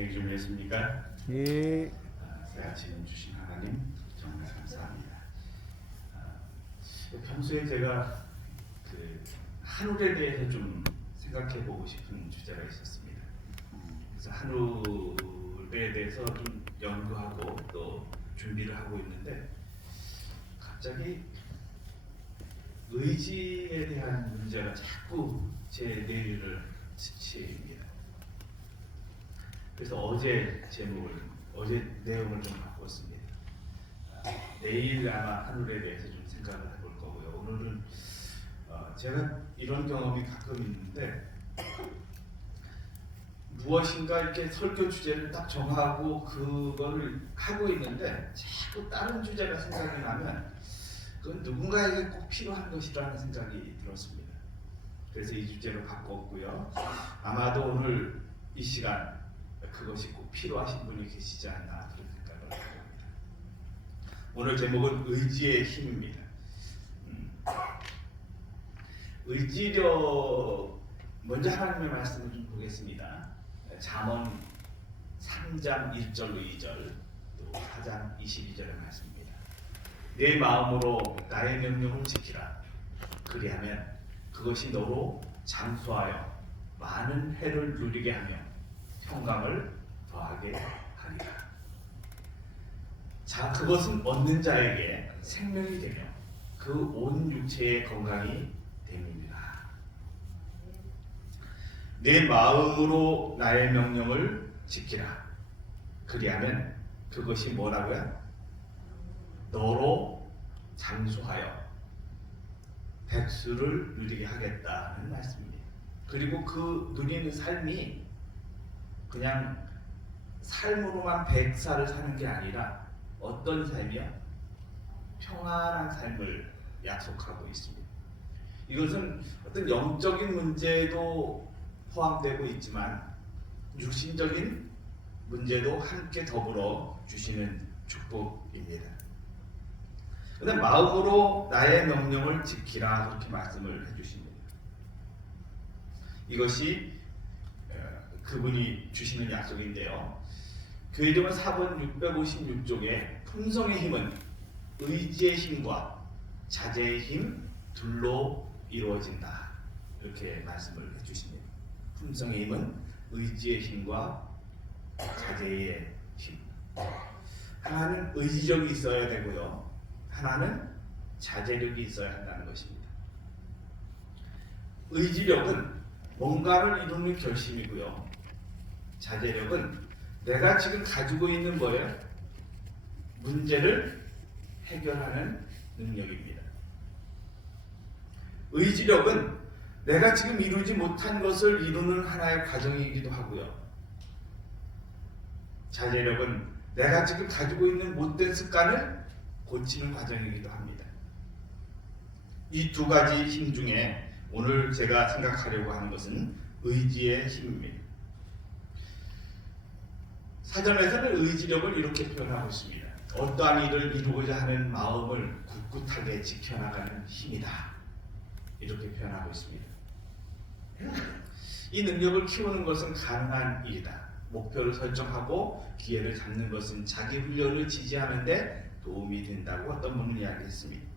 안녕히 주무셨습니까? 예. 새 아침 주신 하나님 정말 감사합니다. 평소에 제가 그 한울에 대해서 좀 생각해 보고 싶은 주제가 있었습니다. 그래서 한울에 대해서 좀 연구하고 또 준비를 하고 있는데 갑자기 의지에 대한 문제가 자꾸 제 뇌를 스칩니다. 그래서 어제 내용을 좀 바꿨습니다. 내일 아마 한울에 대해서 좀 생각을 해볼 거고요. 오늘은 제가 이런 경험이 가끔 있는데 무엇인가 이렇게 설교 주제를 딱 정하고 그거를 하고 있는데 자꾸 다른 주제가 생각이 나면 그건 누군가에게 꼭 필요한 것이라는 생각이 들었습니다. 그래서 이 주제를 바꿨고요. 아마도 오늘 이 시간 그것이 꼭 필요하신 분이 계시지 않나 그런 생각을 합니다. 오늘 제목은 의지의 힘입니다. 의지력 먼저 하나님의 말씀을 좀 보겠습니다. 잠언 3장 1절 2절 또 4장 22절의 말씀입니다. 내 마음으로 나의 명령을 지키라. 그리하면 그것이 너로 장수하여 많은 해를 누리게 하며 평강을 더하게 하리라. 자, 그것은 얻는 자에게 생명이 되며 그 온 육체의 건강이 됨입니다. 내 마음으로 나의 명령을 지키라. 그리하면 그것이 뭐라고요? 너로 장수하여 백수를 누리게 하겠다는 말씀입니다. 그리고 그 누리는 삶이 그냥 삶으로만 백사를 사는 게 아니라 어떤 삶이요? 평안한 삶을 약속하고 있습니다. 이것은 어떤 영적인 문제도 포함되고 있지만 육신적인 문제도 함께 더불어 주시는 축복입니다. 그런데 마음으로 나의 명령을 지키라 그렇게 말씀을 해주십니다. 이것이 그분이 주시는 약속인데요. 교회종은 4번 656쪽에 품성의 힘은 의지의 힘과 자제의 힘 둘로 이루어진다 이렇게 말씀을 해주십니다. 품성의 힘은 의지의 힘과 자제의 힘. 하나는 의지력이 있어야 되고요. 하나는 자제력이 있어야 한다는 것입니다. 의지력은 뭔가를 이루는 결심이고요. 자제력은 내가 지금 가지고 있는 거에 문제를 해결하는 능력입니다. 의지력은 내가 지금 이루지 못한 것을 이루는 하나의 과정이기도 하고요. 자제력은 내가 지금 가지고 있는 못된 습관을 고치는 과정이기도 합니다. 이 두 가지 힘 중에 오늘 제가 생각하려고 하는 것은 의지의 힘입니다. 사전에서는 의지력을 이렇게 표현하고 있습니다. 어떠한 일을 이루고자 하는 마음을 굳굳하게 지켜나가는 힘이다. 이렇게 표현하고 있습니다. 이 능력을 키우는 것은 가능한 일이다. 목표를 설정하고 기회를 잡는 것은 자기 훈련을 지지하는 데 도움이 된다고 어떤 분은 이야기했습니다.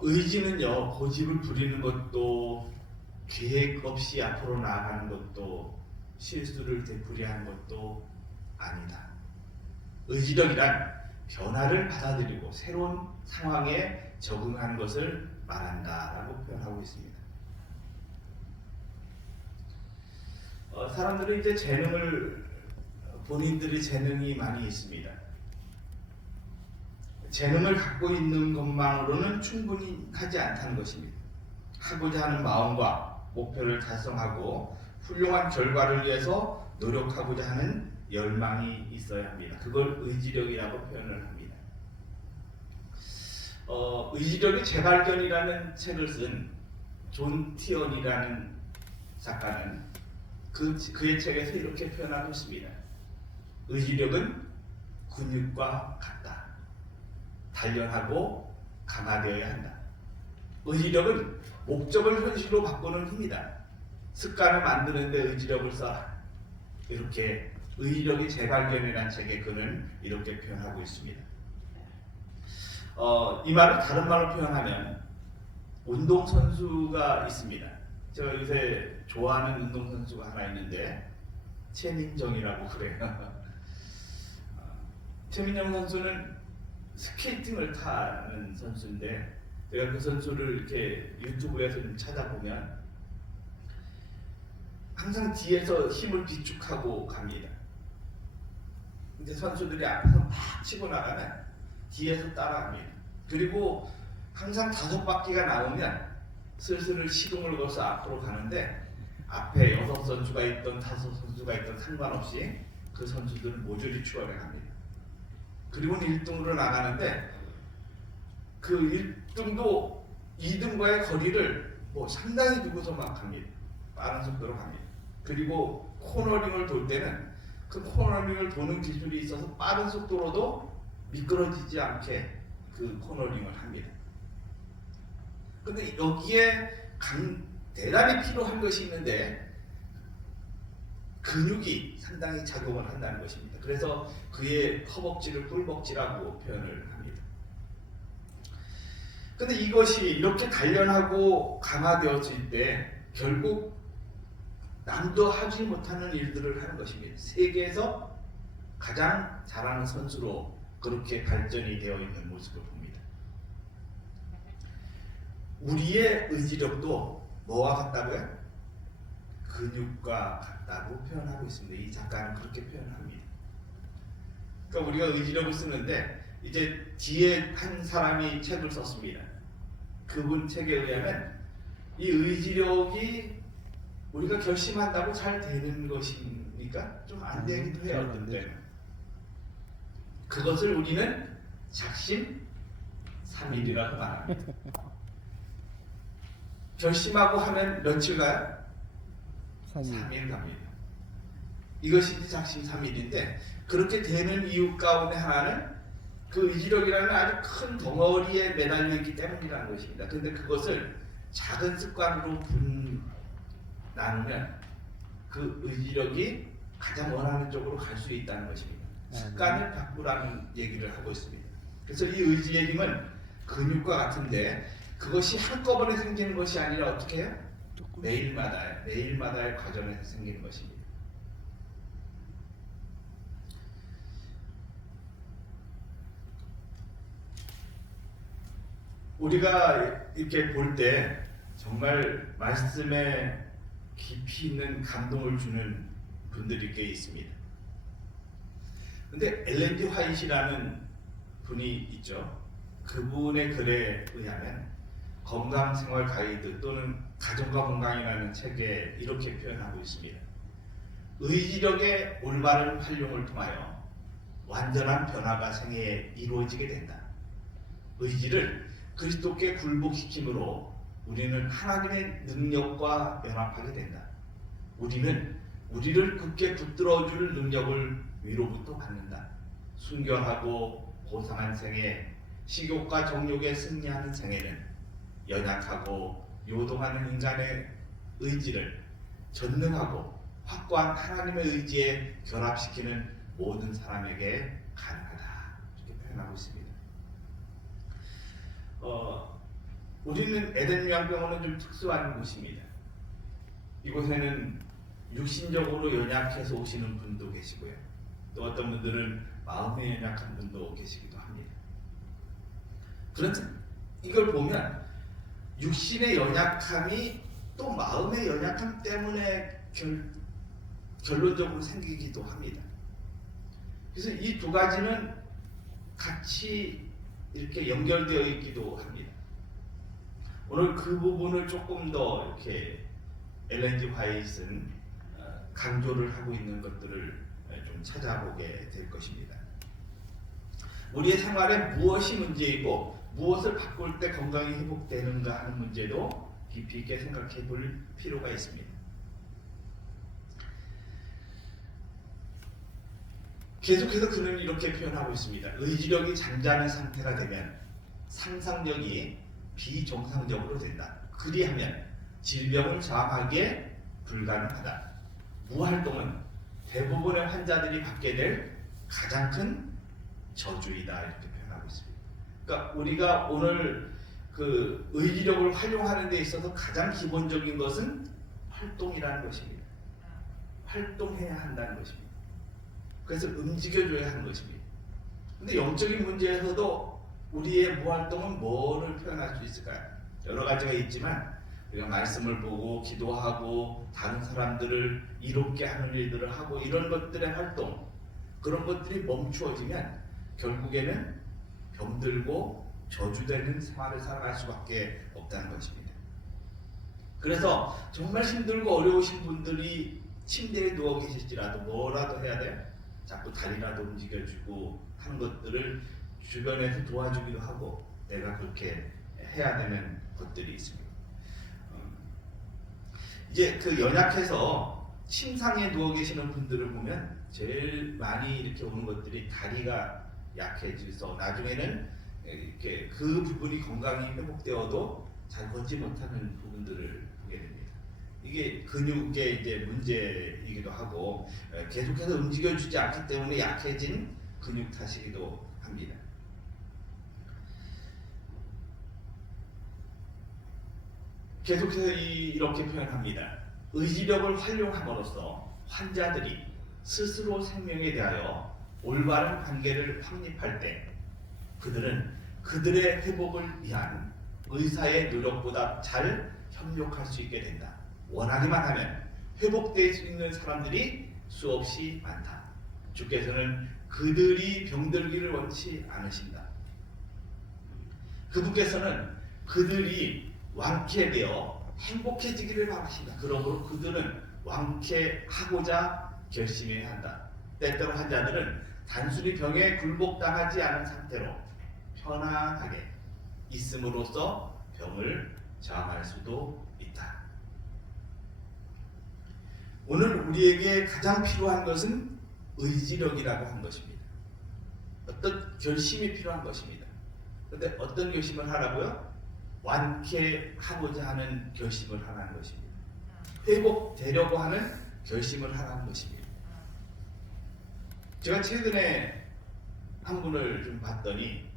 의지는요, 고집을 부리는 것도 계획 없이 앞으로 나아가는 것도 실수를 되풀이하는 것도 아니다. 의지력이란 변화를 받아들이고 새로운 상황에 적응하는 것을 말한다라고 표현하고 있습니다. 사람들은 이제 본인들의 재능이 많이 있습니다. 재능을 갖고 있는 것만으로는 충분히 하지 않다는 것입니다. 하고자 하는 마음과 목표를 달성하고 훌륭한 결과를 위해서 노력하고자 하는 열망이 있어야 합니다. 그걸 의지력이라고 표현을 합니다. 의지력의 재발견이라는 책을 쓴 존 티언이라는 작가는 그의 책에서 이렇게 표현하고 있습니다. 의지력은 근육과 같다. 단련하고 강화되어야 한다. 의지력은 목적을 현실로 바꾸는 힘이다. 습관을 만드는데 의지력을 써라. 이렇게 의지력의 재발견이라는 책에 그는 이렇게 표현하고 있습니다. 이 말을 다른 말로 표현하면 운동선수가 있습니다. 제가 요새 좋아하는 운동선수가 하나 있는데 최민정이라고 그래요. 최민정 선수는 스케이팅을 타는 선수인데 제가 그 선수를 이렇게 유튜브에서 좀 찾아보면 항상 뒤에서 힘을 비축하고 갑니다. 근데 선수들이 앞에서 막 치고 나가면 뒤에서 따라갑니다. 그리고 항상 5바퀴가 나오면 슬슬 시동을 걸어서 앞으로 가는데 앞에 6선수가 있던 5선수가 있던 상관없이 그 선수들은 모조리 추월해 갑니다. 그리고는 1등으로 나가는데 그 1등도 2등과의 거리를 상당히 두고서 막 갑니다. 빠른 속도로 갑니다. 그리고 코너링을 돌 때는 그 코너링을 도는 기술이 있어서 빠른 속도로도 미끄러지지 않게 그 코너링을 합니다. 근데 여기에 대단히 필요한 것이 있는데 근육이 상당히 작용을 한다는 것입니다. 그래서 그의 허벅지를 꿀벅지라고 표현을 합니다. 근데 이것이 이렇게 단련하고 강화되었을 때 결국 남도 하지 못하는 일들을 하는 것입니다. 세계에서 가장 잘하는 선수로 그렇게 발전이 되어 있는 모습을 봅니다. 우리의 의지력도 뭐와 같다고요? 근육과 같다고 표현하고 있습니다. 이 작가는 그렇게 표현합니다. 그러니까 우리가 의지력을 쓰는데 이제 뒤에 한 사람이 책을 썼습니다. 그분 책에 의하면 이 의지력이 우리가 결심한다고 잘 되는 것입니까? 좀 안 되기도 해요. 어떤 때는. 그것을 우리는 작심삼일이라고 말합니다. 결심하고 하면 며칠 가요? 3일 갑니다. 이것이 작심삼일인데 그렇게 되는 이유 가운데 하나는 그 의지력이라는 아주 큰 덩어리에 매달려 있기 때문이라는 것입니다. 그런데 그것을 작은 습관으로 나누면 그 의지력이 가장 원하는 쪽으로 갈 수 있다는 것입니다. 습관을 바꾸라는 얘기를 하고 있습니다. 그래서 이 의지의 힘은 근육과 같은데 그것이 한꺼번에 생기는 것이 아니라 어떻게 해요? 매일마다의 과정에서 생기는 것입니다. 우리가 이렇게 볼 때 정말 말씀에 깊이 있는 감동을 주는 분들이 꽤 있습니다. 근데 엘렌 G 화이트라는 분이 있죠. 그분의 글에 의하면 건강생활 가이드 또는 가정과 건강이라는 책에 이렇게 표현하고 있습니다. 의지력의 올바른 활용을 통하여 완전한 변화가 생애에 이루어지게 된다. 의지를 그리스도께 굴복시킴으로 우리는 하나님의 능력과 연합하게 된다. 우리는 우리를 굳게 붙들어줄 능력을 위로부터 받는다. 순결하고 고상한 생애, 식욕과 정욕에 승리하는 생애는 연약하고 요동하는 인간의 의지를 전능하고 확고한 하나님의 의지에 결합시키는 모든 사람에게 가능하다. 이렇게 표현하고 있습니다. 우리는 에덴 요양병원은 좀 특수한 곳입니다. 이곳에는 육신적으로 연약해서 오시는 분도 계시고요. 또 어떤 분들은 마음에 연약한 분도 계시기도 합니다. 그런데 이걸 보면 육신의 연약함이 또 마음의 연약함 때문에 결론적으로 생기기도 합니다. 그래서 이 두 가지는 같이 이렇게 연결되어 있기도 합니다. 오늘 그 부분을 조금 더 이렇게 엘렌 G 화이트는 강조를 하고 있는 것들을 좀 찾아보게 될 것입니다. 우리의 생활에 무엇이 문제이고 무엇을 바꿀 때 건강이 회복되는가 하는 문제도 깊이 있게 생각해 볼 필요가 있습니다. 계속해서 그는 이렇게 표현하고 있습니다. 의지력이 잠자는 상태가 되면 상상력이 비정상적으로 된다. 그리하면 질병을 저항하기에 불가능하다. 무활동은 대부분의 환자들이 받게 될 가장 큰 저주이다 이렇게 표현하고 있습니다. 그러니까 우리가 오늘 그 의지력을 활용하는 데 있어서 가장 기본적인 것은 활동이라는 것입니다. 활동해야 한다는 것입니다. 그래서 움직여줘야 하는 것입니다. 근데 영적인 문제에서도 우리의 무활동은 뭐를 표현할 수 있을까요? 여러 가지가 있지만 우리가 말씀을 보고 기도하고 다른 사람들을 이롭게 하는 일들을 하고 이런 것들의 활동, 그런 것들이 멈추어지면 결국에는 병들고 저주되는 생활을 살아갈 수밖에 없다는 것입니다. 그래서 정말 힘들고 어려우신 분들이 침대에 누워 계실지라도 뭐라도 해야 돼요. 자꾸 다리라도 움직여주고 하는 것들을 주변에서 도와주기도 하고 내가 그렇게 해야 되는 것들이 있습니다. 이제 그 연약해서 침상에 누워 계시는 분들을 보면 제일 많이 이렇게 오는 것들이 다리가 약해져서 나중에는 이렇게 그 부분이 건강이 회복되어도 잘 걷지 못하는 부분들을 보게 됩니다. 이게 근육의 이제 문제이기도 하고 계속해서 움직여주지 않기 때문에 약해진 근육 탓이기도 합니다. 계속해서 이렇게 표현합니다. 의지력을 활용함으로써 환자들이 스스로 생명에 대하여 올바른 관계를 확립할 때 그들은 그들의 회복을 위한 의사의 노력보다 잘 협력할 수 있게 된다. 원하기만 하면 회복될 수 있는 사람들이 수없이 많다. 주께서는 그들이 병들기를 원치 않으신다. 그분께서는 그들이 완쾌되어 행복해지기를 바라신다. 그러므로 그들은 완쾌하고자 결심해야 한다. 때때로 환자들은 단순히 병에 굴복당하지 않은 상태로 편안하게 있음으로써 병을 저항할 수도 있다. 오늘 우리에게 가장 필요한 것은 의지력이라고 한 것입니다. 어떤 결심이 필요한 것입니다. 그런데 어떤 결심을 하라고요? 완쾌하고자 하는 결심을 하라는 것입니다. 회복되려고 하는 결심을 하라는 것입니다. 제가 최근에 한 분을 좀 봤더니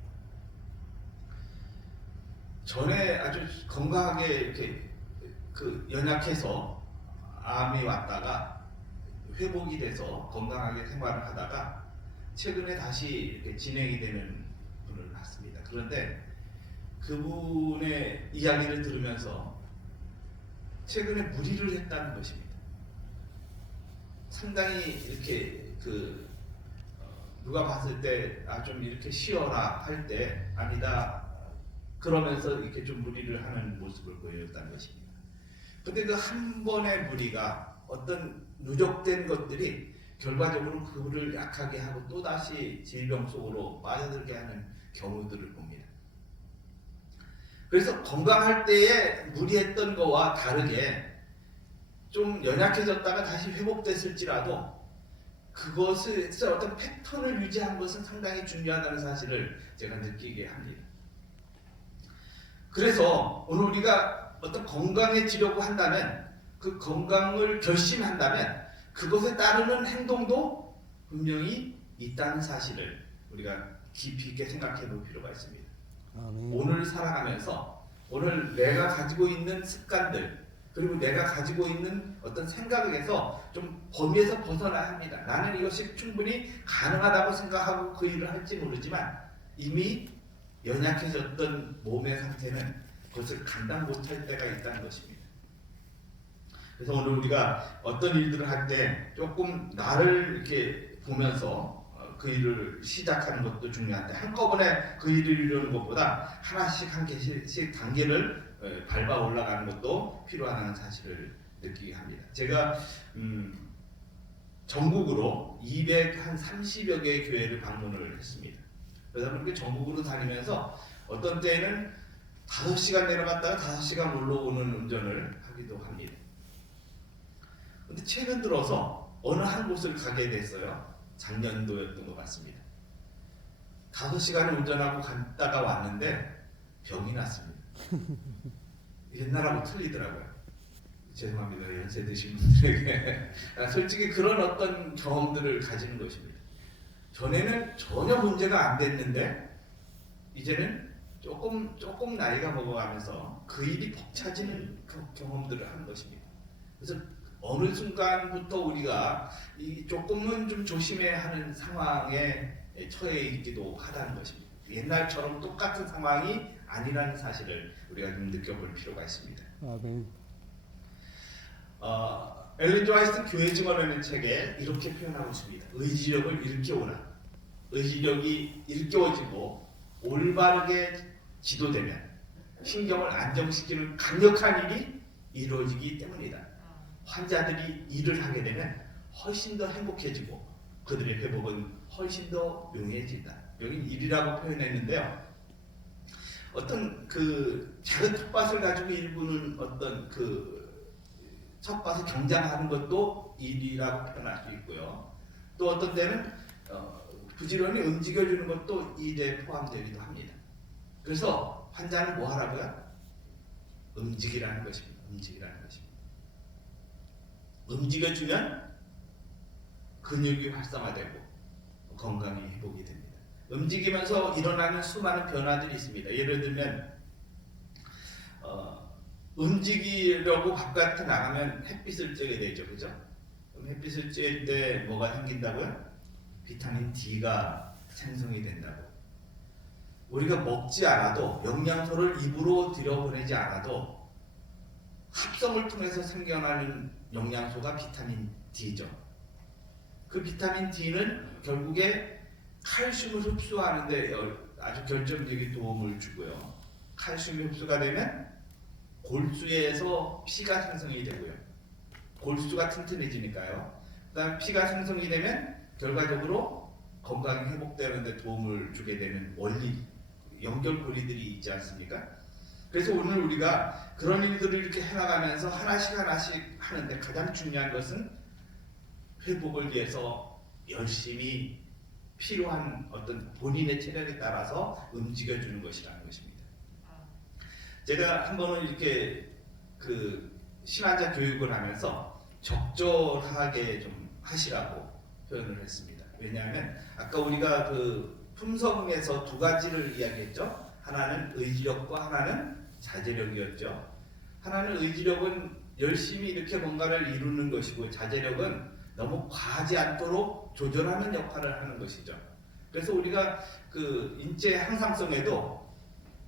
전에 아주 건강하게 이렇게 그 연약해서 암이 왔다가 회복이 돼서 건강하게 생활을 하다가 최근에 다시 이렇게 진행이 되는 분을 봤습니다. 그런데 그분의 이야기를 들으면서 최근에 무리를 했다는 것입니다. 상당히 이렇게 누가 봤을 때 좀 이렇게 쉬어라 할 때 아니다 그러면서 이렇게 좀 무리를 하는 모습을 보였다는 것입니다. 근데 그 한 번의 무리가 어떤 누적된 것들이 결과적으로 그를 약하게 하고 또다시 질병 속으로 빠져들게 하는 경우들을 봅니다. 그래서 건강할 때에 무리했던 거와 다르게 좀 연약해졌다가 다시 회복됐을지라도 그것을 어떤 패턴을 유지한 것은 상당히 중요하다는 사실을 제가 느끼게 합니다. 그래서 오늘 우리가 어떤 건강해지려고 한다면 그 건강을 결심한다면 그것에 따르는 행동도 분명히 있다는 사실을 우리가 깊이 있게 생각해 볼 필요가 있습니다. 아멘. 오늘 살아가면서 오늘 내가 가지고 있는 습관들 그리고 내가 가지고 있는 어떤 생각에서 좀 범위에서 벗어나야 합니다. 나는 이것이 충분히 가능하다고 생각하고 그 일을 할지 모르지만 이미 연약해졌던 몸의 상태는 그것을 감당 못할 때가 있다는 것입니다. 그래서 오늘 우리가 어떤 일들을 할 때 조금 나를 이렇게 보면서 그 일을 시작하는 것도 중요한데 한꺼번에 그 일을 이루는 것보다 하나씩 한 개씩 단계를 밟아 올라가는 것도 필요하다는 사실을 느끼게 합니다. 제가 전국으로 230여 개의 교회를 방문을 했습니다. 그러다 보니까 전국으로 다니면서 어떤 때에는 5시간 내려갔다가 5시간 올라오는 운전을 하기도 합니다. 근데 최근 들어서 어느 한 곳을 가게 됐어요. 작년도였던 것 같습니다. 5시간을 운전하고 갔다가 왔는데 병이 났습니다. 옛날하고 틀리더라고요. 죄송합니다. 연세 드신 분들에게 솔직히 그런 어떤 경험들을 가지는 것입니다. 전에는 전혀 문제가 안 됐는데 이제는 조금 나이가 먹어가면서 그 일이 벅차지는 그 경험들을 하는 것입니다. 그래서 어느 순간부터 우리가 이 조금은 좀 조심해야 하는 상황에 처해 있기도 하다는 것입니다. 옛날처럼 똑같은 상황이 아니라는 사실을 우리가 좀 느껴볼 필요가 있습니다. 아멘. 엘렌 G. 화이트 교회 증언이라는 책에 이렇게 표현하고 있습니다. 의지력을 일깨우나 의지력이 일깨워지고 올바르게 지도되면 신경을 안정시키는 강력한 일이 이루어지기 때문이다. 환자들이 일을 하게 되면 훨씬 더 행복해지고 그들의 회복은 훨씬 더 용이해진다. 여기 일이라고 표현했는데요. 어떤 그 작은 텃밭을 가지고 일구는 어떤 그 텃밭을 경장하는 것도 일이라고 표현할 수 있고요. 또 어떤 때는 부지런히 움직여주는 것도 일에 포함되기도 합니다. 그래서 환자는 뭐 하라고요? 움직이라는 것입니다. 움직이라는 것입니다. 움직여주면 근육이 활성화되고 건강이 회복이 됩니다. 움직이면서 일어나는 수많은 변화들이 있습니다. 예를 들면 움직이려고 바깥에 나가면 햇빛을 쬐게 되죠, 그죠? 그럼 햇빛을 쬐 때 뭐가 생긴다고요? 비타민 D가 생성이 된다고. 우리가 먹지 않아도 영양소를 입으로 들여보내지 않아도 합성을 통해서 생겨나는 영양소가 비타민 D죠. 그 비타민 D는 결국에 칼슘을 흡수하는데 아주 결정적인 도움을 주고요. 칼슘이 흡수가 되면 골수에서 피가 생성이 되고요. 골수가 튼튼해지니까요. 그다음 피가 생성이 되면 결과적으로 건강이 회복되는 데 도움을 주게 되는 원리, 연결고리들이 있지 않습니까? 그래서 오늘 우리가 그런 일들을 이렇게 해나가면서 하나씩 하는데 가장 중요한 것은 회복을 위해서 열심히 필요한 어떤 본인의 체력에 따라서 움직여주는 것이라는 것입니다. 제가 한 번은 이렇게 그 신앙자 교육을 하면서 적절하게 좀 하시라고 표현을 했습니다. 왜냐하면 아까 우리가 그 품성에서 두 가지를 이야기했죠. 하나는 의지력과 하나는 자제력이었죠. 하나는 의지력은 열심히 이렇게 뭔가를 이루는 것이고 자제력은 너무 과하지 않도록 조절하는 역할을 하는 것이죠. 그래서 우리가 그 인재 향상성에도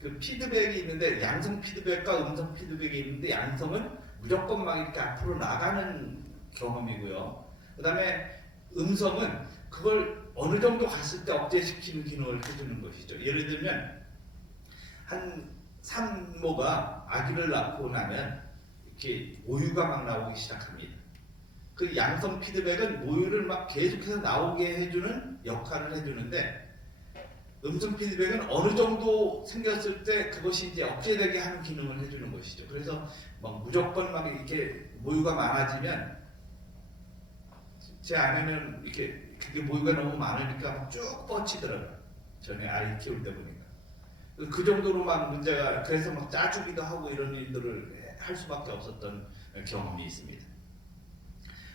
그 피드백이 있는데 양성 피드백과 음성 피드백이 있는데 양성은 무조건 막 이렇게 앞으로 나가는 경험이고요. 그다음에 음성은 그걸 어느 정도 갔을 때 억제시키는 기능을 해주는 것이죠. 예를 들면 한 산모가 아기를 낳고 나면 이렇게 모유가 막 나오기 시작합니다. 그 양성 피드백은 모유를 막 계속해서 나오게 해주는 역할을 해주는데 음성 피드백은 어느 정도 생겼을 때 그것이 이제 억제되게 하는 기능을 해주는 것이죠. 그래서 막 무조건 막 이렇게 모유가 많아지면 제 아내는 이렇게 그게 모유가 너무 많으니까 막 쭉 뻗치더라고요. 전에 아이 키울 때 보니까 그 정도로 막 문제가 그래서 막 짜주기도 하고 이런 일들을 할 수밖에 없었던 경험이 있습니다.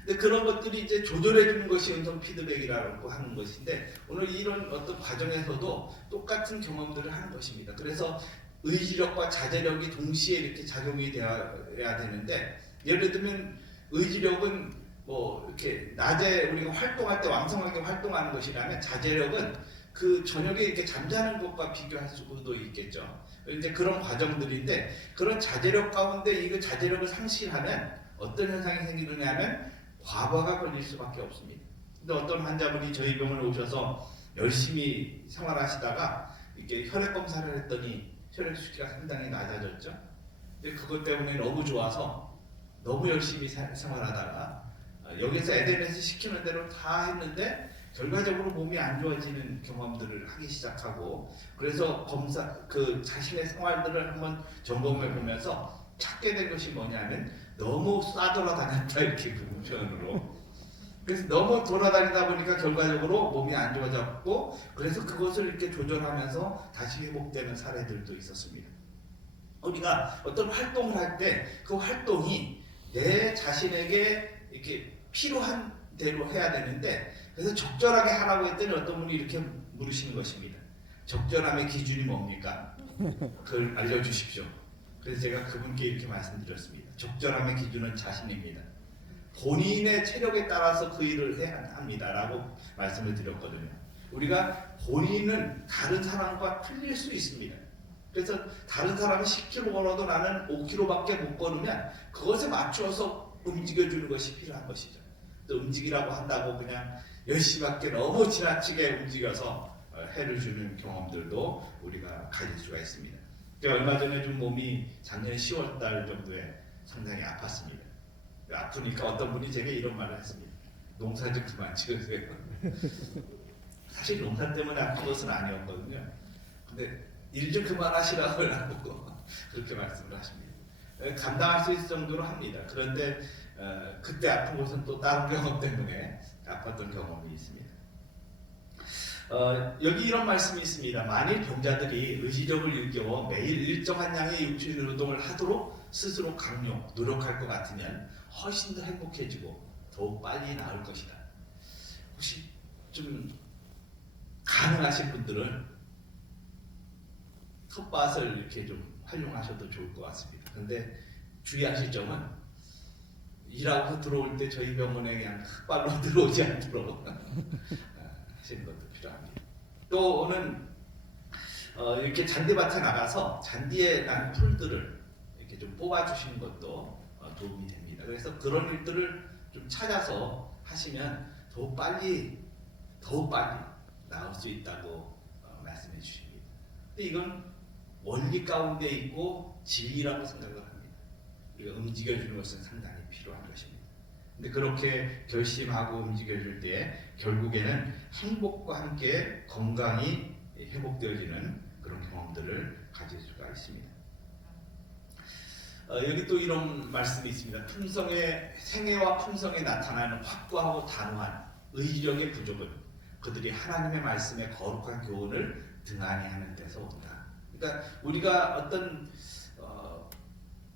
근데 그런 것들이 이제 조절해 주는 것이 음성 피드백이라고 하는 것인데 오늘 이런 어떤 과정에서도 똑같은 경험들을 하는 것입니다. 그래서 의지력과 자제력이 동시에 이렇게 작용이 되어야 되는데 예를 들면 의지력은 뭐 이렇게 낮에 우리가 활동할 때 왕성하게 활동하는 것이라면 자제력은 그 저녁에 이렇게 잠자는 것과 비교할 수도 있겠죠. 이제 그런 과정들인데 그런 자제력 가운데 이거 자제력을 상실하면 어떤 현상이 생기느냐면 과부하가 걸릴 수밖에 없습니다. 근데 어떤 환자분이 저희 병원에 오셔서 열심히 생활하시다가 이렇게 혈액 검사를 했더니 혈액 수치가 상당히 낮아졌죠. 근데 그것 때문에 너무 좋아서 너무 열심히 생활하다가 여기서 에덴에서 시키는 대로 다 했는데 결과적으로 몸이 안 좋아지는 경험들을 하기 시작하고 그래서 검사 그 자신의 생활들을 한번 점검해 보면서 찾게 된 것이 뭐냐면 너무 싸돌아다녔다 이렇게 그 표현으로 그래서 너무 돌아다니다 보니까 결과적으로 몸이 안 좋아졌고 그래서 그것을 이렇게 조절하면서 다시 회복되는 사례들도 있었습니다. 우리가 어떤 활동을 할 때 그 활동이 내 자신에게 이렇게 필요한 대로 해야 되는데, 그래서 적절하게 하라고 했더니 어떤 분이 이렇게 물으시는 것입니다. 적절함의 기준이 뭡니까? 그걸 알려주십시오. 그래서 제가 그분께 이렇게 말씀드렸습니다. 적절함의 기준은 자신입니다. 본인의 체력에 따라서 그 일을 해야 합니다라고 말씀을 드렸거든요. 우리가 본인은 다른 사람과 틀릴 수 있습니다. 그래서 다른 사람이 10km 걸어도 나는 5km밖에 못 걸으면 그것에 맞추어서 움직여주는 것이 필요한 것이죠. 또 움직이라고 한다고 그냥 10시밖에 너무 지나치게 움직여서 해를 주는 경험들도 우리가 가질 수가 있습니다. 얼마 전에 좀 몸이 작년 10월달 정도에 상당히 아팠습니다. 아프니까 어떤 분이 제게 이런 말을 했습니다. 농사 좀 그만 지으세요. 사실 농사 때문에 아픈 것은 아니었거든요. 근데 일 좀 그만하시라고 그렇게 말씀을 하십니다. 감당할 수 있을 정도로 합니다. 그런데 그때 아픈 것은 또 다른 경험 때문에 아팠던 경험이 있습니다. 여기 이런 말씀이 있습니다. 만일 병자들이 의지력을 일깨워 매일 일정한 양의 육체의 노동을 하도록 스스로 강요, 노력할 것 같으면 훨씬 더 행복해지고 더욱 빨리 나을 것이다. 혹시 좀 가능하신 분들은 텃밭을 이렇게 좀 활용하셔도 좋을 것 같습니다. 근데 주의하실 점은 일하고 들어올 때 저희 병원에 그냥 흙발로 들어오지 않도록 하시는 것도 필요합니다. 또는 이렇게 잔디밭에 나가서 잔디에 난 풀들을 이렇게 좀 뽑아주시는 것도 도움이 됩니다. 그래서 그런 일들을 좀 찾아서 하시면 더욱 빨리 나올 수 있다고 말씀해 주십니다. 근데 이건 원리 가운데 있고 진리라고 생각을 합니다. 우리가 움직여주는 것은 상당히 필요한 것입니다. 근데 그렇게 결심하고 움직여줄 때 결국에는 행복과 함께 건강이 회복되어지는 그런 경험들을 가질 수가 있습니다. 여기 또 이런 말씀이 있습니다. 생애와 품성에 나타나는 확고하고 단호한 의지력의 부족은 그들이 하나님의 말씀에 거룩한 교훈을 등한히 하는 데서 온다. 그러니까 우리가 어떤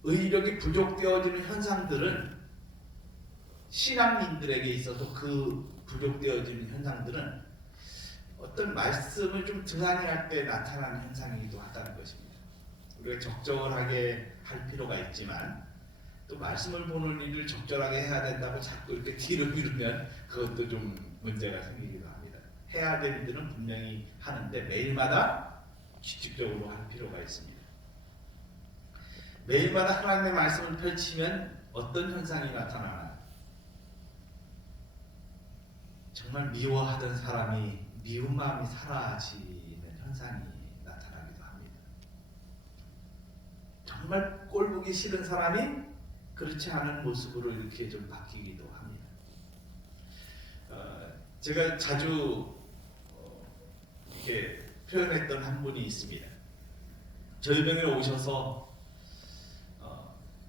의지력이 부족되어지는 현상들은 신앙인들에게 있어서 그 부족되어지는 현상들은 어떤 말씀을 좀 등한히 할 때 나타나는 현상이기도 하다는 것입니다. 우리가 적절하게 할 필요가 있지만 또 말씀을 보는 일을 적절하게 해야 된다고 자꾸 이렇게 뒤를 미루면 그것도 좀 문제가 생기기도 합니다. 해야 될 일들은 분명히 하는데 매일마다 규칙적으로 할 필요가 있습니다. 매일마다 하나님의 말씀을 펼치면 어떤 현상이 나타나나? 정말 미워하던 사람이 미운 마음이 사라지는 현상이 나타나기도 합니다. 정말 꼴보기 싫은 사람이 그렇지 않은 모습으로 이렇게 좀 바뀌기도 합니다. 제가 자주 이렇게 표현했던 한 분이 있습니다. 저희 병에 오셔서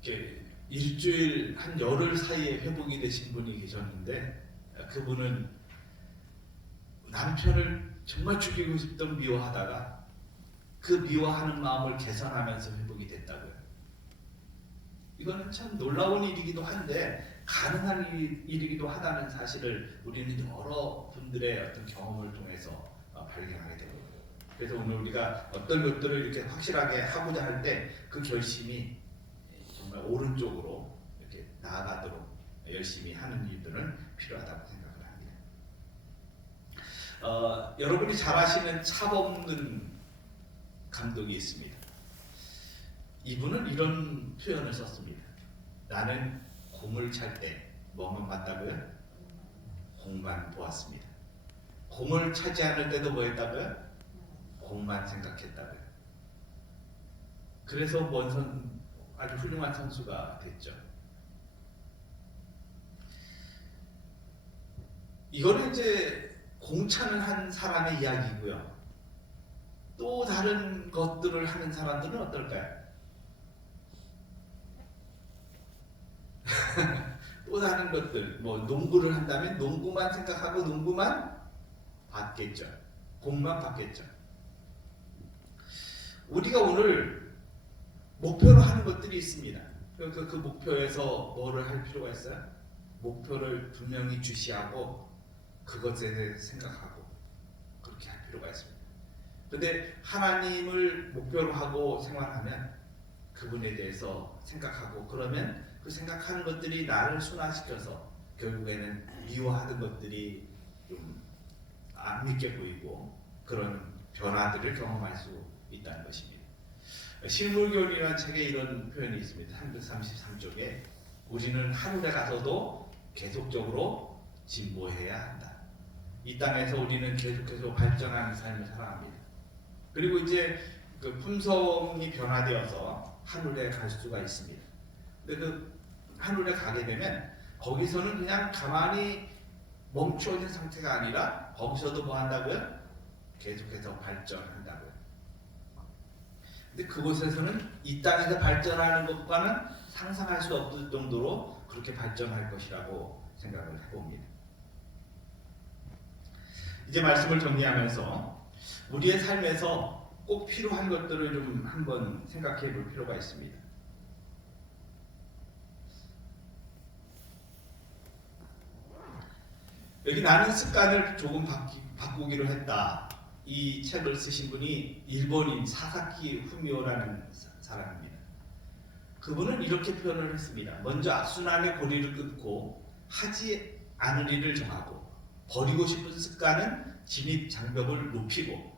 이렇게 일주일 한 열흘 사이에 회복이 되신 분이 계셨는데 그분은 남편을 정말 죽이고 싶던 미워하다가 그 미워하는 마음을 개선하면서 회복이 됐다고요. 이거는 참 놀라운 일이기도 한데 가능한 일이기도 하다는 사실을 우리는 여러 분들의 어떤 경험을 통해서 발견하게 됩니다. 그래서 오늘 우리가 어떤 것들을 이렇게 확실하게 하고자 할 때 그 결심이 정말 오른쪽으로 이렇게 나아가도록 열심히 하는 일들은 필요하다고 생각을 합니다. 여러분이 잘 아시는 차범근 감독이 있습니다. 이분은 이런 표현을 썼습니다. 나는 공을 찰 때 뭐만 봤다고요? 공만 보았습니다. 공을 차지 않을 때도 뭐 했다고요? 공만 생각했다고요. 그래서 아주 훌륭한 선수가 됐죠. 이거는 이제 공차는 한 사람의 이야기고요. 또 다른 것들을 하는 사람들은 어떨까요? 또 다른 것들, 뭐 농구를 한다면 농구만 생각하고 농구만 받겠죠. 공만 받겠죠. 우리가 오늘 목표로 하는 것들이 있습니다. 그 목표에서 뭐를 할 필요가 있어요? 목표를 분명히 주시하고 그것에 대해 생각하고 그렇게 할 필요가 있습니다. 그런데 하나님을 목표로 하고 생활하면 그분에 대해서 생각하고 그러면 그 생각하는 것들이 나를 순화시켜서 결국에는 미워하던 것들이 좀 안 믿게 보이고 그런 변화들을 경험할 수 있다는 것입니다. 실물교훈이라는 책에 이런 표현이 있습니다. 333쪽에 우리는 하늘에 가서도 계속적으로 진보해야 한다. 이 땅에서 우리는 계속해서 발전하는 삶을 살아갑니다. 그리고 이제 그 품성이 변화되어서 하늘에 갈 수가 있습니다. 근데 그 하늘에 가게 되면 거기서는 그냥 가만히 멈춰 있는 상태가 아니라 거기서도 뭐 한다고요? 계속해서 발전한다고요. 근데 그곳에서는 이 땅에서 발전하는 것과는 상상할 수 없을 정도로 그렇게 발전할 것이라고 생각을 해봅니다. 이제 말씀을 정리하면서 우리의 삶에서 꼭 필요한 것들을 좀 한번 생각해 볼 필요가 있습니다. 여기 나는 습관을 조금 바꾸기로 했다. 이 책을 쓰신 분이 일본인 사사키 후미오라는 사람입니다. 그분은 이렇게 표현을 했습니다. 먼저 악순환의 고리를 끊고 하지 않을 일을 정하고 버리고 싶은 습관은 진입 장벽을 높이고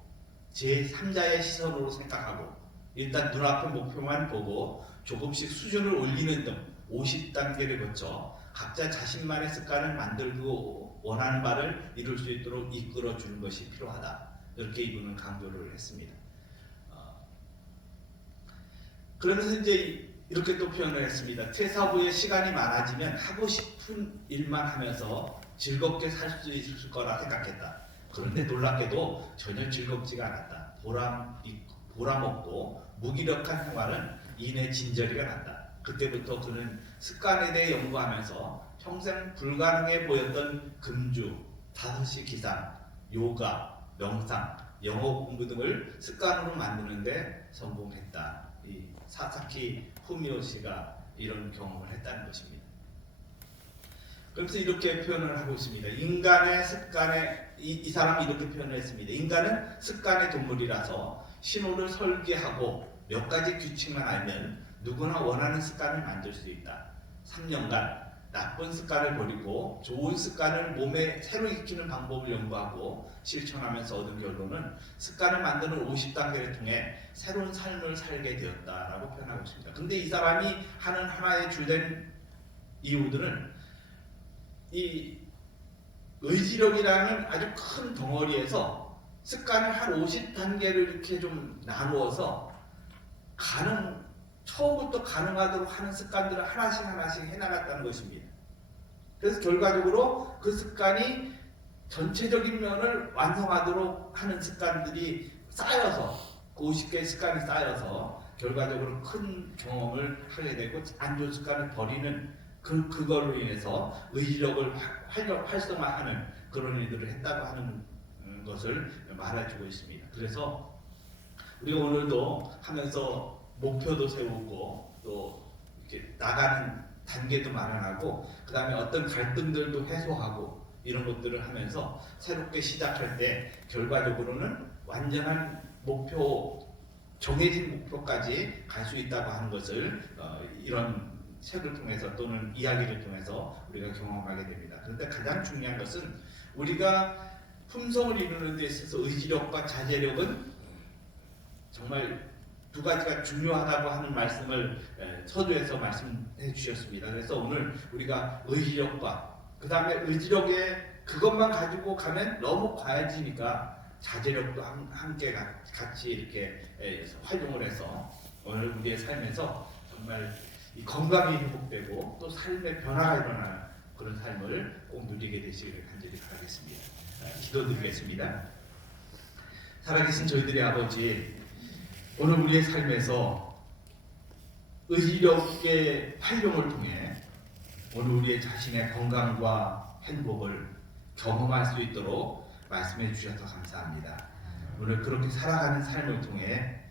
제3자의 시선으로 생각하고 일단 눈앞의 목표만 보고 조금씩 수준을 올리는 등 50단계를 거쳐 각자 자신만의 습관을 만들고 원하는 바를 이룰 수 있도록 이끌어 주는 것이 필요하다. 이렇게 이분은 강조를 했습니다. 그러면서 이제 이렇게 또 표현을 했습니다. 퇴사 후에 시간이 많아지면 하고 싶은 일만 하면서 즐겁게 살 수 있을 거라 생각했다. 그런데 놀랍게도 전혀 즐겁지가 않았다. 보람 없고 무기력한 생활은 이내 진저리가 났다. 그때부터 그는 습관에 대해 연구하면서 평생 불가능해 보였던 금주, 5시 기상, 요가, 명상, 영어 공부 등을 습관으로 만드는데 성공했다. 이 사사키 후미오 씨가 이런 경험을 했다는 것입니다. 그래서 이렇게 표현을 하고 있습니다. 인간의 습관에 이 사람이 이렇게 표현을 했습니다. 인간은 습관의 동물이라서 신호를 설계하고 몇 가지 규칙만 알면 누구나 원하는 습관을 만들 수 있다. 3년간 나쁜 습관을 버리고 좋은 습관을 몸에 새로 익히는 방법을 연구하고 실천하면서 얻은 결론은 습관을 만드는 50단계를 통해 새로운 삶을 살게 되었다라고 표현하고 있습니다. 근데 이 사람이 하는 하나의 주된 이유들은 이 의지력이라는 아주 큰 덩어리에서 습관을 한 50단계를 이렇게 좀 나누어서 처음부터 가능하도록 하는 습관들을 하나씩 해나갔다는 것입니다. 그래서 결과적으로 그 습관이 전체적인 면을 완성하도록 하는 습관들이 쌓여서 50개의 습관이 쌓여서 결과적으로 큰 경험을 하게 되고 안 좋은 습관을 버리는 그걸로 인해서 의지력을 활성화하는 그런 일들을 했다고 하는 것을 말해주고 있습니다. 그래서 우리가 오늘도 하면서 목표도 세우고 또 이렇게 나가는 단계도 마련하고 그 다음에 어떤 갈등들도 해소하고 이런 것들을 하면서 새롭게 시작할 때 결과적으로는 완전한 정해진 목표까지 갈 수 있다고 하는 것을 이런 책을 통해서 또는 이야기를 통해서 우리가 경험하게 됩니다. 그런데 가장 중요한 것은 우리가 품성을 이루는 데 있어서 의지력과 자제력은 정말 두 가지가 중요하다고 하는 말씀을 서두에서 말씀해 주셨습니다. 그래서 오늘 우리가 의지력과 그 다음에 의지력에 그것만 가지고 가면 너무 과해지니까 자제력도 함께 같이 이렇게 활용을 해서 오늘 우리의 삶에서 정말 이 건강이 회복되고 또 삶의 변화가 일어나는 그런 삶을 꼭 누리게 되시기를 간절히 바라겠습니다. 기도드리겠습니다. 살아계신 저희들의 아버지, 오늘 우리의 삶에서 의지력의 활용을 통해 오늘 우리의 자신의 건강과 행복을 경험할 수 있도록 말씀해 주셔서 감사합니다. 오늘 그렇게 살아가는 삶을 통해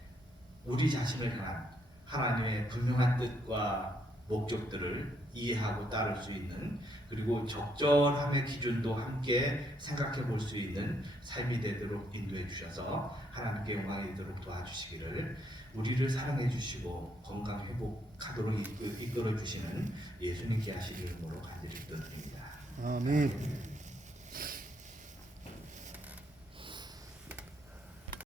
우리 자신을 향한 하나님의 분명한 뜻과 목적들을 이해하고 따를 수 있는, 그리고 적절함의 기준도 함께 생각해 볼 수 있는 삶이 되도록 인도해 주셔서 하나님께 영광이 되도록 도와주시기를, 우리를 사랑해 주시고 건강 회복하도록 이끌어 주시는 예수님께 하실 이름으로 간절히 기도드립니다. 아멘.